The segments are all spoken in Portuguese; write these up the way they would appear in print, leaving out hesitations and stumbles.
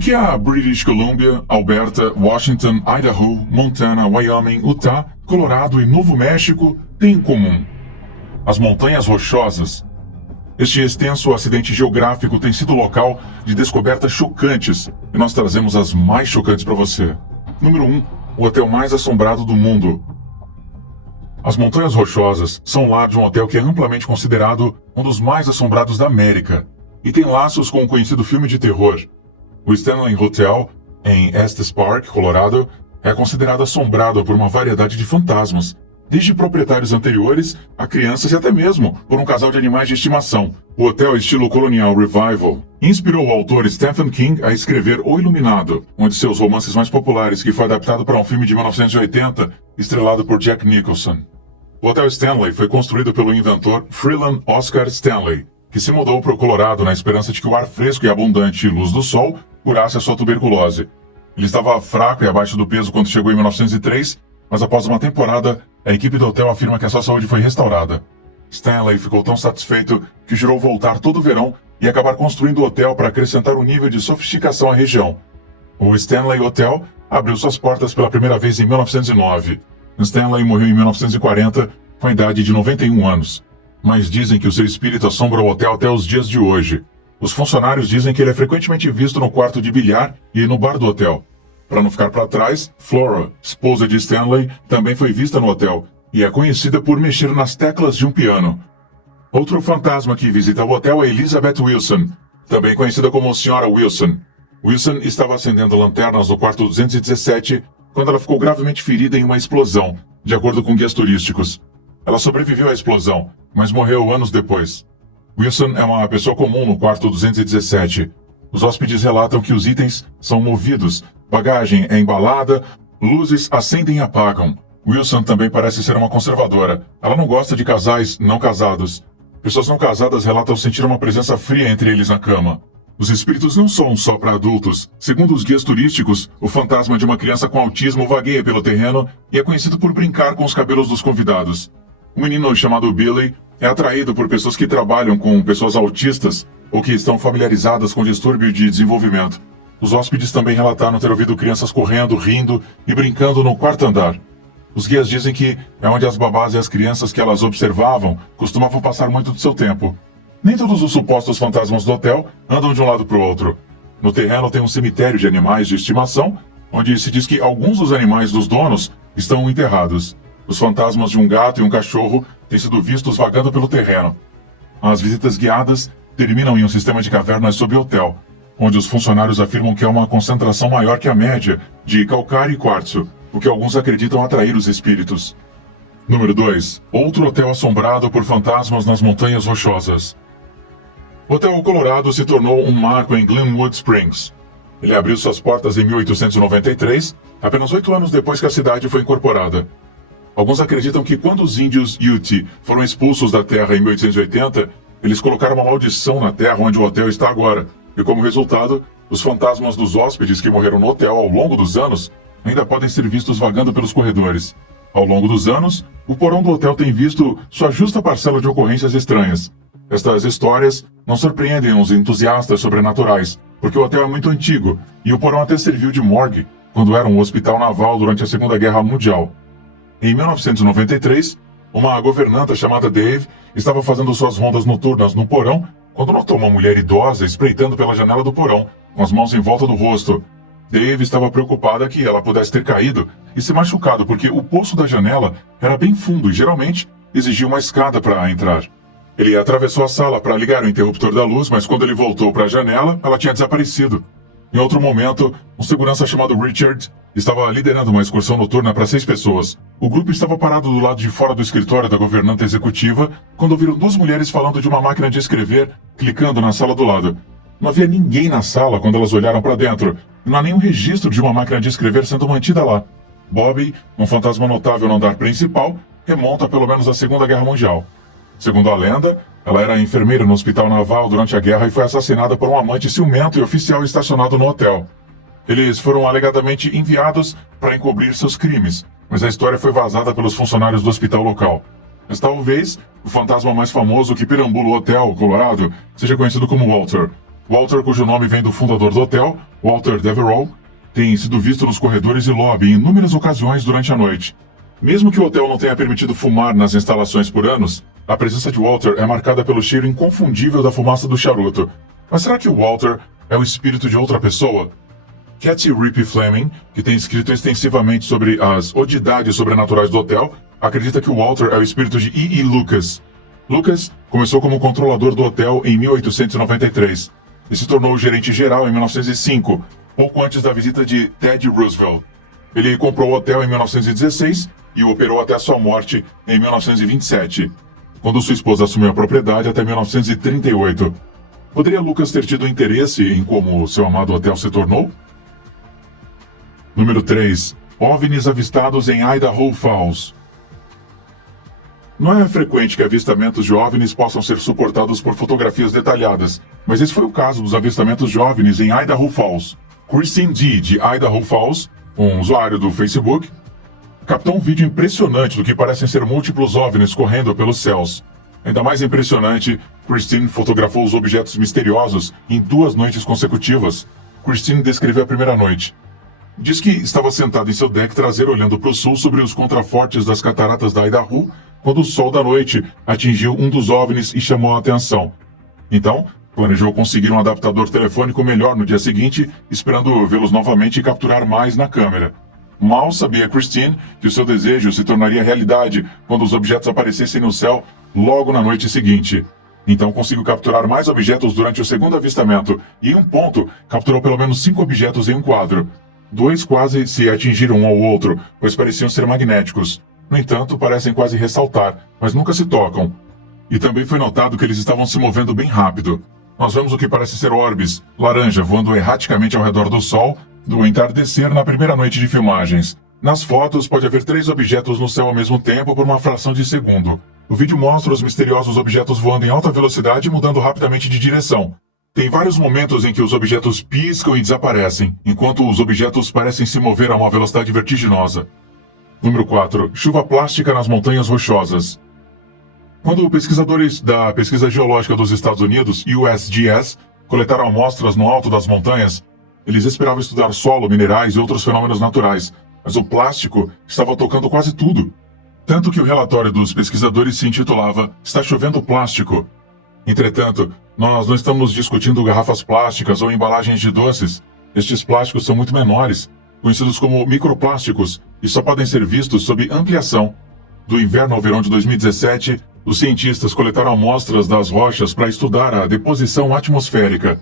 que a British Columbia, Alberta, Washington, Idaho, Montana, Wyoming, Utah, Colorado e Novo México têm em comum? As Montanhas Rochosas. Este extenso acidente geográfico tem sido local de descobertas chocantes, e nós trazemos as mais chocantes para você. Número 1. O hotel mais assombrado do mundo. As Montanhas Rochosas são lar de um hotel que é amplamente considerado um dos mais assombrados da América, e tem laços com o conhecido filme de terror. O Stanley Hotel, em Estes Park, Colorado, é considerado assombrado por uma variedade de fantasmas, desde proprietários anteriores a crianças e até mesmo por um casal de animais de estimação. O hotel estilo colonial Revival inspirou o autor Stephen King a escrever O Iluminado, um de seus romances mais populares, que foi adaptado para um filme de 1980, estrelado por Jack Nicholson. O Hotel Stanley foi construído pelo inventor Freeland Oscar Stanley, que se mudou para o Colorado na esperança de que o ar fresco e abundante luz do sol curasse a sua tuberculose. Ele estava fraco e abaixo do peso quando chegou em 1903, mas após uma temporada, a equipe do hotel afirma que a sua saúde foi restaurada. Stanley ficou tão satisfeito que jurou voltar todo verão e acabar construindo o hotel para acrescentar um nível de sofisticação à região. O Stanley Hotel abriu suas portas pela primeira vez em 1909. Stanley morreu em 1940 com a idade de 91 anos. Mas dizem que o seu espírito assombra o hotel até os dias de hoje. Os funcionários dizem que ele é frequentemente visto no quarto de bilhar e no bar do hotel. Para não ficar para trás, Flora, esposa de Stanley, também foi vista no hotel e é conhecida por mexer nas teclas de um piano. Outro fantasma que visita o hotel é Elizabeth Wilson, também conhecida como Sra. Wilson. Wilson estava acendendo lanternas no quarto 217 quando ela ficou gravemente ferida em uma explosão, de acordo com guias turísticos. Ela sobreviveu à explosão, mas morreu anos depois. Wilson é uma pessoa comum no quarto 217. Os hóspedes relatam que os itens são movidos, bagagem é embalada, luzes acendem e apagam. Wilson também parece ser uma conservadora. Ela não gosta de casais não casados. Pessoas não casadas relatam sentir uma presença fria entre eles na cama. Os espíritos não são só para adultos. Segundo os guias turísticos, o fantasma de uma criança com autismo vagueia pelo terreno e é conhecido por brincar com os cabelos dos convidados. Um menino chamado Billy é atraído por pessoas que trabalham com pessoas autistas ou que estão familiarizadas com distúrbio de desenvolvimento. Os hóspedes também relataram ter ouvido crianças correndo, rindo e brincando no quarto andar. Os guias dizem que é onde as babás e as crianças que elas observavam costumavam passar muito do seu tempo. Nem todos os supostos fantasmas do hotel andam de um lado para o outro. No terreno tem um cemitério de animais de estimação, onde se diz que alguns dos animais dos donos estão enterrados. Os fantasmas de um gato e um cachorro têm sido vistos vagando pelo terreno. As visitas guiadas terminam em um sistema de cavernas sob o hotel, onde os funcionários afirmam que há uma concentração maior que a média de calcário e quartzo, o que alguns acreditam atrair os espíritos. Número 2. Outro hotel assombrado por fantasmas nas Montanhas Rochosas. O Hotel Colorado se tornou um marco em Glenwood Springs. Ele abriu suas portas em 1893, apenas 8 anos depois que a cidade foi incorporada. Alguns acreditam que quando os índios Ute foram expulsos da terra em 1880, eles colocaram uma maldição na terra onde o hotel está agora, e como resultado, os fantasmas dos hóspedes que morreram no hotel ao longo dos anos ainda podem ser vistos vagando pelos corredores. Ao longo dos anos, o porão do hotel tem visto sua justa parcela de ocorrências estranhas. Estas histórias não surpreendem os entusiastas sobrenaturais, porque o hotel é muito antigo e o porão até serviu de morgue quando era um hospital naval durante a Segunda Guerra Mundial. Em 1993, uma governanta chamada Dave estava fazendo suas rondas noturnas no porão quando notou uma mulher idosa espreitando pela janela do porão, com as mãos em volta do rosto. Dave estava preocupada que ela pudesse ter caído e se machucado porque o poço da janela era bem fundo e geralmente exigia uma escada para entrar. Ele atravessou a sala para ligar o interruptor da luz, mas quando ele voltou para a janela, ela tinha desaparecido. Em outro momento, um segurança chamado Richard estava liderando uma excursão noturna para 6 pessoas. O grupo estava parado do lado de fora do escritório da governanta executiva quando ouviram 2 mulheres falando de uma máquina de escrever, clicando na sala do lado. Não havia ninguém na sala quando elas olharam para dentro. Não há nenhum registro de uma máquina de escrever sendo mantida lá. Bobby, um fantasma notável no andar principal, remonta pelo menos à Segunda Guerra Mundial. Segundo a lenda, ela era enfermeira no hospital naval durante a guerra e foi assassinada por um amante ciumento e oficial estacionado no hotel. Eles foram alegadamente enviados para encobrir seus crimes, mas a história foi vazada pelos funcionários do hospital local. Mas talvez o fantasma mais famoso que perambula o Hotel Colorado seja conhecido como Walter. Walter, cujo nome vem do fundador do hotel, Walter Devereux, tem sido visto nos corredores e lobby em inúmeras ocasiões durante a noite. Mesmo que o hotel não tenha permitido fumar nas instalações por anos, a presença de Walter é marcada pelo cheiro inconfundível da fumaça do charuto. Mas será que o Walter é o espírito de outra pessoa? Cathy Rippey Fleming, que tem escrito extensivamente sobre as odidades sobrenaturais do hotel, acredita que o Walter é o espírito de E. E. Lucas. Lucas começou como controlador do hotel em 1893 e se tornou gerente geral em 1905, pouco antes da visita de Ted Roosevelt. Ele comprou o hotel em 1916 e o operou até a sua morte em 1927, quando sua esposa assumiu a propriedade até 1938. Poderia Lucas ter tido interesse em como seu amado hotel se tornou? Número 3. OVNIs avistados em Idaho Falls. Não é frequente que avistamentos de OVNIs possam ser suportados por fotografias detalhadas, mas esse foi o caso dos avistamentos de OVNIs em Idaho Falls. Christine D., de Idaho Falls, um usuário do Facebook, captou um vídeo impressionante do que parecem ser múltiplos OVNIs correndo pelos céus. Ainda mais impressionante, Christine fotografou os objetos misteriosos em 2 noites consecutivas. Christine descreveu a primeira noite. Diz que estava sentado em seu deck traseiro olhando para o sul sobre os contrafortes das cataratas da Idaho, quando o sol da noite atingiu um dos OVNIs e chamou a atenção. Então, planejou conseguir um adaptador telefônico melhor no dia seguinte, esperando vê-los novamente e capturar mais na câmera. Mal sabia Christine que o seu desejo se tornaria realidade quando os objetos aparecessem no céu logo na noite seguinte. Então conseguiu capturar mais objetos durante o segundo avistamento, e em um ponto capturou pelo menos 5 objetos em um quadro. 2 quase se atingiram um ao outro, pois pareciam ser magnéticos. No entanto, parecem quase ressaltar, mas nunca se tocam. E também foi notado que eles estavam se movendo bem rápido. Nós vemos o que parece ser orbes, laranja, voando erraticamente ao redor do Sol, do entardecer na primeira noite de filmagens. Nas fotos, pode haver 3 objetos no céu ao mesmo tempo por uma fração de segundo. O vídeo mostra os misteriosos objetos voando em alta velocidade e mudando rapidamente de direção. Tem vários momentos em que os objetos piscam e desaparecem, enquanto os objetos parecem se mover a uma velocidade vertiginosa. Número 4. Chuva plástica nas montanhas rochosas. Quando pesquisadores da Pesquisa Geológica dos Estados Unidos, USGS, coletaram amostras no alto das montanhas, eles esperavam estudar solo, minerais e outros fenômenos naturais, mas o plástico estava tocando quase tudo. Tanto que o relatório dos pesquisadores se intitulava Está Chovendo Plástico. Entretanto, nós não estamos discutindo garrafas plásticas ou embalagens de doces. Estes plásticos são muito menores, conhecidos como microplásticos, e só podem ser vistos sob ampliação. Do inverno ao verão de 2017, os cientistas coletaram amostras das rochas para estudar a deposição atmosférica.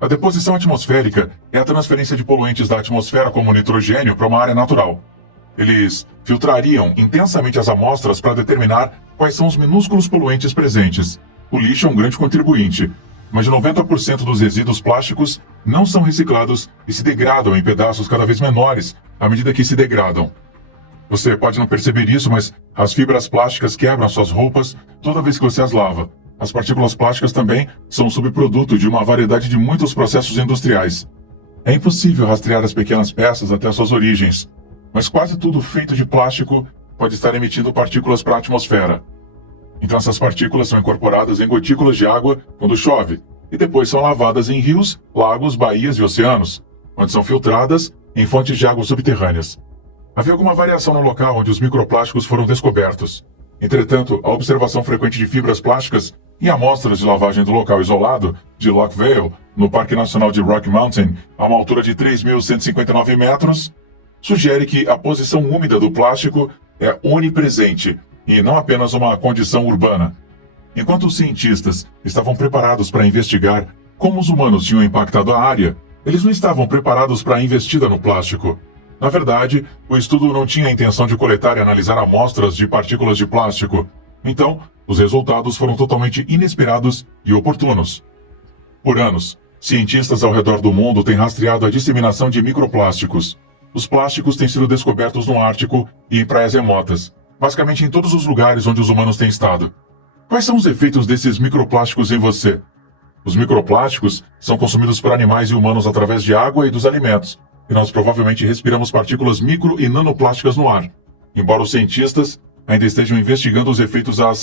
A deposição atmosférica é a transferência de poluentes da atmosfera como nitrogênio para uma área natural. Eles filtrariam intensamente as amostras para determinar quais são os minúsculos poluentes presentes. O lixo é um grande contribuinte, mas de 90% dos resíduos plásticos não são reciclados e se degradam em pedaços cada vez menores à medida que se degradam. Você pode não perceber isso, mas as fibras plásticas quebram suas roupas toda vez que você as lava. As partículas plásticas também são um subproduto de uma variedade de muitos processos industriais. É impossível rastrear as pequenas peças até suas origens, mas quase tudo feito de plástico pode estar emitindo partículas para a atmosfera. Então essas partículas são incorporadas em gotículas de água quando chove, e depois são lavadas em rios, lagos, baías e oceanos, onde são filtradas em fontes de água subterrâneas. Havia alguma variação no local onde os microplásticos foram descobertos. Entretanto, a observação frequente de fibras plásticas em amostras de lavagem do local isolado de Loch Vale, no Parque Nacional de Rocky Mountain, a uma altura de 3.159 metros, sugere que a posição úmida do plástico é onipresente e não apenas uma condição urbana. Enquanto os cientistas estavam preparados para investigar como os humanos tinham impactado a área, eles não estavam preparados para a investida no plástico. Na verdade, o estudo não tinha a intenção de coletar e analisar amostras de partículas de plástico. Então, os resultados foram totalmente inesperados e oportunos. Por anos, cientistas ao redor do mundo têm rastreado a disseminação de microplásticos. Os plásticos têm sido descobertos no Ártico e em praias remotas, basicamente em todos os lugares onde os humanos têm estado. Quais são os efeitos desses microplásticos em você? Os microplásticos são consumidos por animais e humanos através de água e dos alimentos, e nós provavelmente respiramos partículas micro e nanoplásticas no ar, embora os cientistas ainda estejam investigando os efeitos à saúde.